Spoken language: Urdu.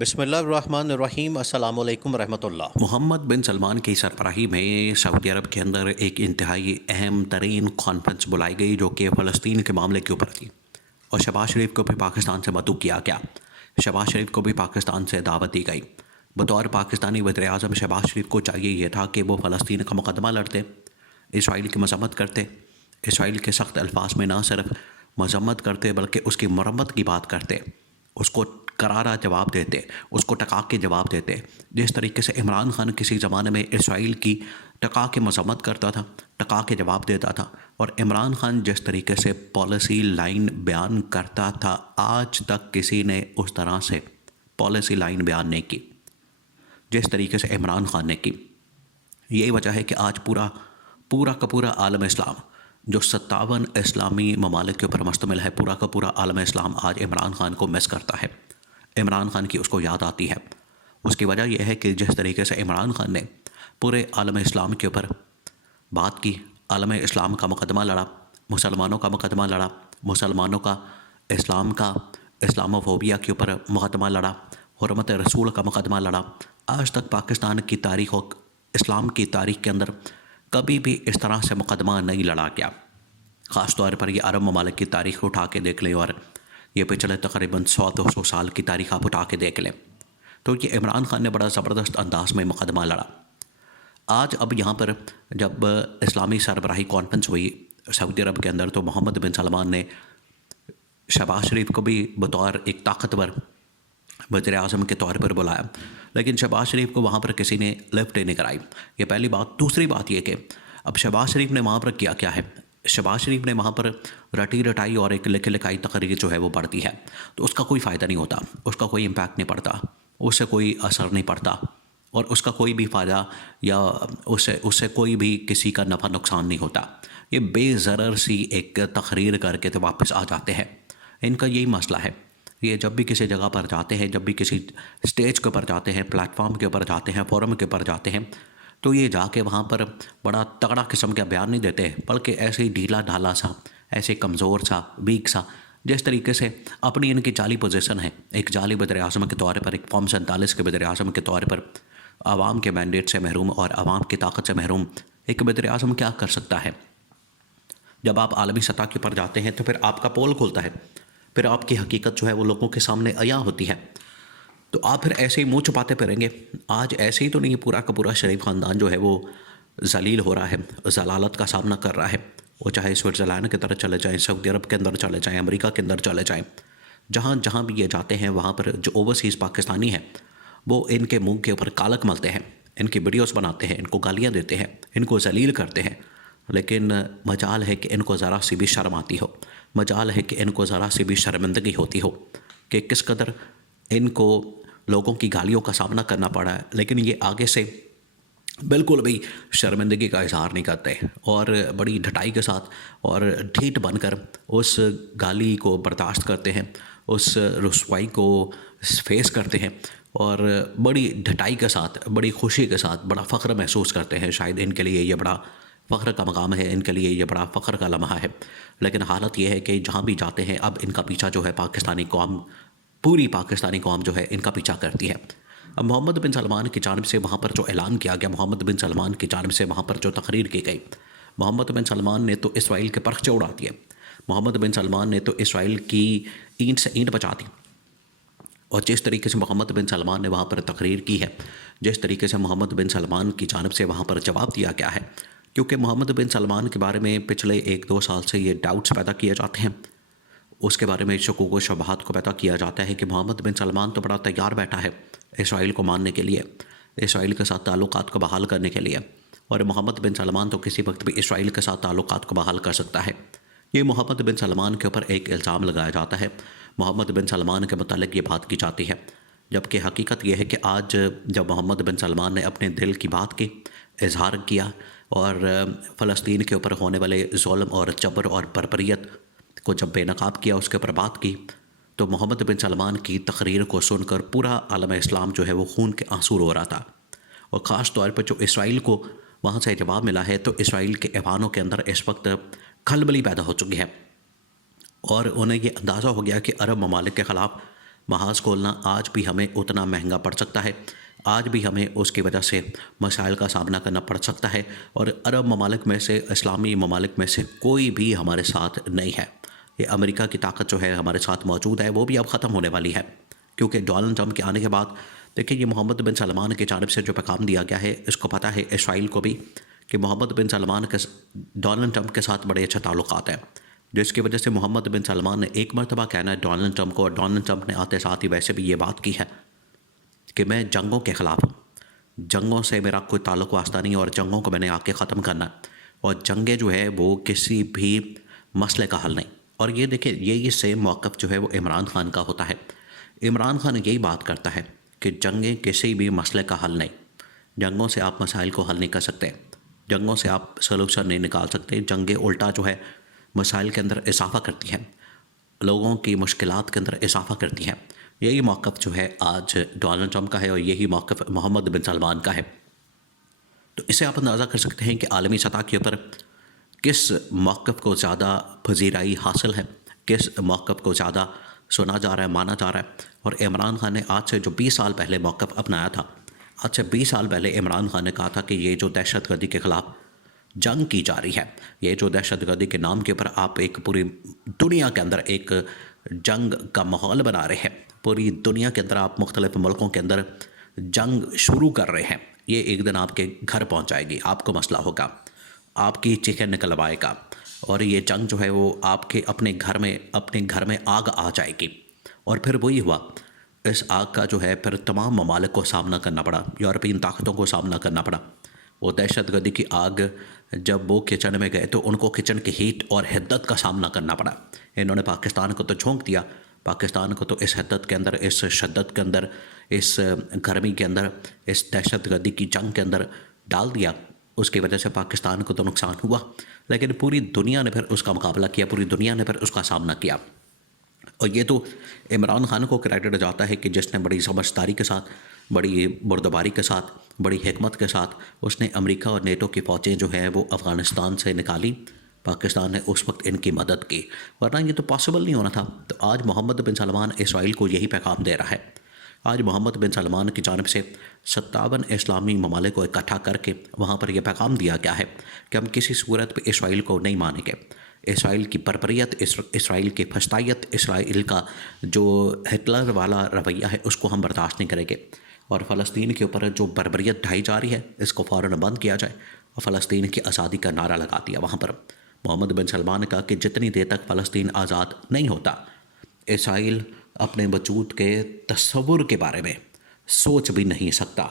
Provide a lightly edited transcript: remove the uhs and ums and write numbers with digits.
بسم اللہ الرحمن الرحیم۔ السلام علیکم ورحمۃ اللہ۔ محمد بن سلمان کی سربراہی میں سعودی عرب کے اندر ایک انتہائی اہم ترین کانفرنس بلائی گئی جو کہ فلسطین کے معاملے کے اوپر تھی، اور شہباز شریف کو بھی پاکستان سے مدعو کیا گیا۔ شہباز شریف کو بھی پاکستان سے دعوت دی گئی۔ بطور پاکستانی وزیر اعظم شہباز شریف کو چاہیے یہ تھا کہ وہ فلسطین کا مقدمہ لڑتے، اسرائیل کی مذمت کرتے، اسرائیل کے سخت الفاظ میں نہ صرف مذمت کرتے بلکہ اس کی مرمت کی بات کرتے، اس کو کرارا جواب دیتے، اس کو ٹکا کے جواب دیتے۔ جس طریقے سے عمران خان کسی زمانے میں اسرائیل کی ٹکا کے مذمت کرتا تھا، ٹکا کے جواب دیتا تھا، اور عمران خان جس طریقے سے پالیسی لائن بیان کرتا تھا، آج تک کسی نے اس طرح سے پالیسی لائن بیان نہیں کی جس طریقے سے عمران خان نے کی۔ یہی وجہ ہے کہ آج پورا کا پورا عالم اسلام جو 57 اسلامی ممالک کے اوپر مشتمل ہے، پورا کا پورا عالم اسلام آج عمران خان کو مس کرتا ہے، عمران خان کی اس کو یاد آتی ہے۔ اس کی وجہ یہ ہے کہ جس طریقے سے عمران خان نے پورے عالم اسلام کے اوپر بات کی، عالم اسلام کا مقدمہ لڑا، مسلمانوں کا مقدمہ لڑا، مسلمانوں کا اسلاموفوبیا کے اوپر مقدمہ لڑا، حرمت رسول کا مقدمہ لڑا۔ آج تک پاکستان کی تاریخ و اسلام کی تاریخ کے اندر کبھی بھی اس طرح سے مقدمہ نہیں لڑا گیا۔ خاص طور پر یہ عرب ممالک کی تاریخ اٹھا کے دیکھ لیں، اور یہ پچھلے تقریباً 100-200 سال کی تاریخ آپ اٹھا کے دیکھ لیں، تو یہ عمران خان نے بڑا زبردست انداز میں مقدمہ لڑا۔ آج اب یہاں پر جب اسلامی سربراہی کانفرنس ہوئی سعودی عرب کے اندر، تو محمد بن سلمان نے شہباز شریف کو بھی بطور ایک طاقتور وزیر اعظم کے طور پر بلایا، لیکن شہباز شریف کو وہاں پر کسی نے لفٹ نہیں کرائی۔ یہ پہلی بات۔ دوسری بات یہ کہ اب شہباز شریف نے وہاں پر کیا ہے، شہباز شریف نے وہاں پر رٹی رٹائی اور ایک لکھی لکھائی تقریر جو ہے وہ بڑھتی ہے، تو اس کا کوئی فائدہ نہیں ہوتا، اس کا کوئی امپیکٹ نہیں پڑتا، اس سے کوئی اثر نہیں پڑتا، اور اس کا کوئی بھی فائدہ یا اس سے کوئی بھی کسی کا نفع نقصان نہیں ہوتا۔ یہ بے ضرر سی ایک تقریر کر کے تو واپس آ جاتے ہیں۔ ان کا یہی مسئلہ ہے، یہ جب بھی کسی جگہ پر جاتے ہیں، جب بھی کسی اسٹیج کے اوپر جاتے ہیں، پلیٹ فارم کے اوپر جاتے ہیں، فورم کے اوپر جاتے ہیں، تو یہ جا کے وہاں پر بڑا تگڑا قسم کا بیان نہیں دیتے، بلکہ ایسے ہی ڈھیلا ڈھالا سا، ایسے کمزور سا، ویک سا، جس طریقے سے اپنی ان کی جعلی پوزیشن ہے، ایک جعلی وزیر اعظم کے طور پر، ایک فارم 47 کے وزیر اعظم کے طور پر، عوام کے مینڈیٹ سے محروم اور عوام کی طاقت سے محروم ایک وزیر اعظم کیا کر سکتا ہے؟ جب آپ عالمی سطح کے اوپر جاتے ہیں تو پھر آپ کا پول کھلتا ہے، پھر آپ کی حقیقت جو ہے وہ لوگوں کے سامنے عیاں ہوتی ہے، تو آپ پھر ایسے ہی منہ چھپاتے پھریں گے۔ آج ایسے ہی تو نہیں، پورا کا پورا شریف خاندان جو ہے وہ ذلیل ہو رہا ہے، ذلالت کا سامنا کر رہا ہے۔ وہ چاہے سوئٹزرلینڈ کی طرف چلے جائیں، سعودی عرب کے اندر چلے جائیں، امریکہ کے اندر چلے جائیں، جہاں بھی یہ جاتے ہیں وہاں پر جو اوورسیز پاکستانی ہیں وہ ان کے منہ کے اوپر کالک ملتے ہیں، ان کی ویڈیوز بناتے ہیں، ان کو گالیاں دیتے ہیں، ان کو ذلیل کرتے ہیں، لیکن مجال ہے کہ ان کو ذرا سی بھی شرم آتی ہو، مجال ہے کہ ان کو ذرا سی بھی شرمندگی ہوتی ہو کہ کس قدر ان کو لوگوں کی گالیوں کا سامنا کرنا پڑا ہے، لیکن یہ آگے سے بالکل بھی شرمندگی کا اظہار نہیں کرتے، اور بڑی ڈھٹائی کے ساتھ اور ڈھیٹ بن کر اس گالی کو برداشت کرتے ہیں، اس رسوائی کو فیس کرتے ہیں، اور بڑی ڈھٹائی کے ساتھ، بڑی خوشی کے ساتھ بڑا فخر محسوس کرتے ہیں۔ شاید ان کے لیے یہ بڑا فخر کا مقام ہے، ان کے لیے یہ بڑا فخر کا لمحہ ہے، لیکن حالت یہ ہے کہ جہاں بھی جاتے ہیں اب ان کا پیچھا جو ہے پاکستانی قوم، پوری پاکستانی قوم جو ہے ان کا پیچھا کرتی ہے۔ اب محمد بن سلمان کی جانب سے وہاں پر جو اعلان کیا گیا، محمد بن سلمان کی جانب سے وہاں پر جو تقریر کی گئی، محمد بن سلمان نے تو اسرائیل کے پرچے اڑا دیے، محمد بن سلمان نے تو اسرائیل کی اینٹ سے اینٹ بچا دی، اور جس طریقے سے محمد بن سلمان نے وہاں پر تقریر کی ہے، جس طریقے سے محمد بن سلمان کی جانب سے وہاں پر جواب دیا گیا ہے، کیونکہ محمد بن سلمان کے بارے میں پچھلے 1-2 سال سے یہ ڈاؤٹس پیدا کیے جاتے ہیں، اس کے بارے میں شکوک و شبہات کو پیدا کیا جاتا ہے کہ محمد بن سلمان تو بڑا تیار بیٹھا ہے اسرائیل کو ماننے کے لیے، اسرائیل کے ساتھ تعلقات کو بحال کرنے کے لیے، اور محمد بن سلمان تو کسی وقت بھی اسرائیل کے ساتھ تعلقات کو بحال کر سکتا ہے۔ یہ محمد بن سلمان کے اوپر ایک الزام لگایا جاتا ہے، محمد بن سلمان کے متعلق یہ بات کی جاتی ہے، جبکہ حقیقت یہ ہے کہ آج جب محمد بن سلمان نے اپنے دل کی بات کی، اظہار کیا، اور فلسطین کے اوپر ہونے والے ظلم اور جبر اور بربریت کو جب بے نقاب کیا، اس کے اوپر بات کی، تو محمد بن سلمان کی تقریر کو سن کر پورا عالم اسلام جو ہے وہ خون کے آنسو رو رہا تھا، اور خاص طور پر جو اسرائیل کو وہاں سے جواب ملا ہے، تو اسرائیل کے ایوانوں کے اندر اس وقت کھلبلی پیدا ہو چکی ہے، اور انہیں یہ اندازہ ہو گیا کہ عرب ممالک کے خلاف محاذ کھولنا آج بھی ہمیں اتنا مہنگا پڑ سکتا ہے، آج بھی ہمیں اس کی وجہ سے مسائل کا سامنا کرنا پڑ سکتا ہے، اور عرب ممالک میں سے، اسلامی ممالک میں سے کوئی بھی ہمارے ساتھ نہیں ہے۔ یہ امریکہ کی طاقت جو ہے ہمارے ساتھ موجود ہے، وہ بھی اب ختم ہونے والی ہے، کیونکہ ڈونلڈ ٹرمپ کے آنے کے بعد دیکھیں یہ محمد بن سلمان کی جانب سے جو پیغام دیا گیا ہے، اس کو پتہ ہے اسرائیل کو بھی کہ محمد بن سلمان کے ڈونلڈ ٹرمپ کے ساتھ بڑے اچھے تعلقات ہیں، جس کی وجہ سے محمد بن سلمان نے ایک مرتبہ کہنا ہے ڈونلڈ ٹرمپ کو، اور ڈونلڈ ٹرمپ نے آتے ساتھ ہی ویسے بھی یہ بات کی ہے کہ میں جنگوں کے خلاف ہوں، جنگوں سے میرا کوئی تعلق واسطہ نہیں، اور جنگوں کو میں نے آ کے ختم کرنا ہے، اور جنگیں جو ہے وہ کسی بھی مسئلے کا حل نہیں۔ اور یہ دیکھیں یہی سیم موقف جو ہے وہ عمران خان کا ہوتا ہے۔ عمران خان یہی بات کرتا ہے کہ جنگیں کسی بھی مسئلے کا حل نہیں، جنگوں سے آپ مسائل کو حل نہیں کر سکتے، جنگوں سے آپ سلوشن نہیں نکال سکتے، جنگیں الٹا جو ہے مسائل کے اندر اضافہ کرتی ہیں، لوگوں کی مشکلات کے اندر اضافہ کرتی ہیں۔ یہی موقف جو ہے آج ڈونلڈ ٹرمپ کا ہے، اور یہی موقف محمد بن سلمان کا ہے۔ تو اسے آپ اندازہ کر سکتے ہیں کہ عالمی سطح کے اوپر کس موقف کو زیادہ پذیرائی حاصل ہے، کس موقف کو زیادہ سنا جا رہا ہے، مانا جا رہا ہے۔ اور عمران خان نے آج سے جو 20 سال پہلے موقف اپنایا تھا، آج سے 20 سال پہلے عمران خان نے کہا تھا کہ یہ جو دہشت گردی کے خلاف جنگ کی جا رہی ہے، یہ جو دہشت گردی کے نام کے اوپر آپ ایک پوری دنیا کے اندر ایک جنگ کا ماحول بنا رہے ہیں، پوری دنیا کے اندر آپ مختلف ملکوں کے اندر جنگ شروع کر رہے ہیں، یہ ایک دن آپ کے گھر پہنچ جائے گی، آپ کو مسئلہ ہوگا، آپ کی چیخیں نکلوائے گا، اور یہ جنگ جو ہے وہ آپ کے اپنے گھر میں آگ آ جائے گی۔ اور پھر وہی ہوا، اس آگ کا جو ہے پھر تمام ممالک کو سامنا کرنا پڑا، یورپین طاقتوں کو سامنا کرنا پڑا۔ وہ دہشت گردی کی آگ جب وہ کچن میں گئے تو ان کو کچن کی ہیٹ اور حدت کا سامنا کرنا پڑا۔ انہوں نے پاکستان کو تو جھونک دیا، پاکستان کو تو اس حدت کے اندر، اس شدت کے اندر، اس گرمی کے اندر، اس دہشت گردی کی جنگ کے اندر ڈال دیا، اس کی وجہ سے پاکستان کو تو نقصان ہوا، لیکن پوری دنیا نے پھر اس کا مقابلہ کیا، پوری دنیا نے پھر اس کا سامنا کیا۔ اور یہ تو عمران خان کو کریڈٹ جاتا ہے کہ جس نے بڑی سمجھداری کے ساتھ، بڑی بردباری کے ساتھ، بڑی حکمت کے ساتھ اس نے امریکہ اور نیٹو کی فوجیں جو ہیں وہ افغانستان سے نکالی، پاکستان نے اس وقت ان کی مدد کی، ورنہ یہ تو پاسبل نہیں ہونا تھا۔ تو آج محمد بن سلمان اسرائیل کو یہی پیغام دے رہا ہے۔ آج محمد بن سلمان کی جانب سے 57 اسلامی ممالک کو اکٹھا کر کے وہاں پر یہ پیغام دیا گیا ہے کہ ہم کسی صورت پہ اسرائیل کو نہیں مانیں گے، اسرائیل کی بربریت، اسرائیل کی فسطائیت، اسرائیل کا جو ہٹلر والا رویہ ہے اس کو ہم برداشت نہیں کریں گے، اور فلسطین کے اوپر جو بربریت ڈھائی جا رہی ہے اس کو فوراً بند کیا جائے، اور فلسطین کی آزادی کا نعرہ لگا دیا وہاں پر۔ محمد بن سلمان نے کہا کہ جتنی دیر تک فلسطین آزاد نہیں ہوتا، اسرائیل اپنے وجود کے تصور کے بارے میں سوچ بھی نہیں سکتا۔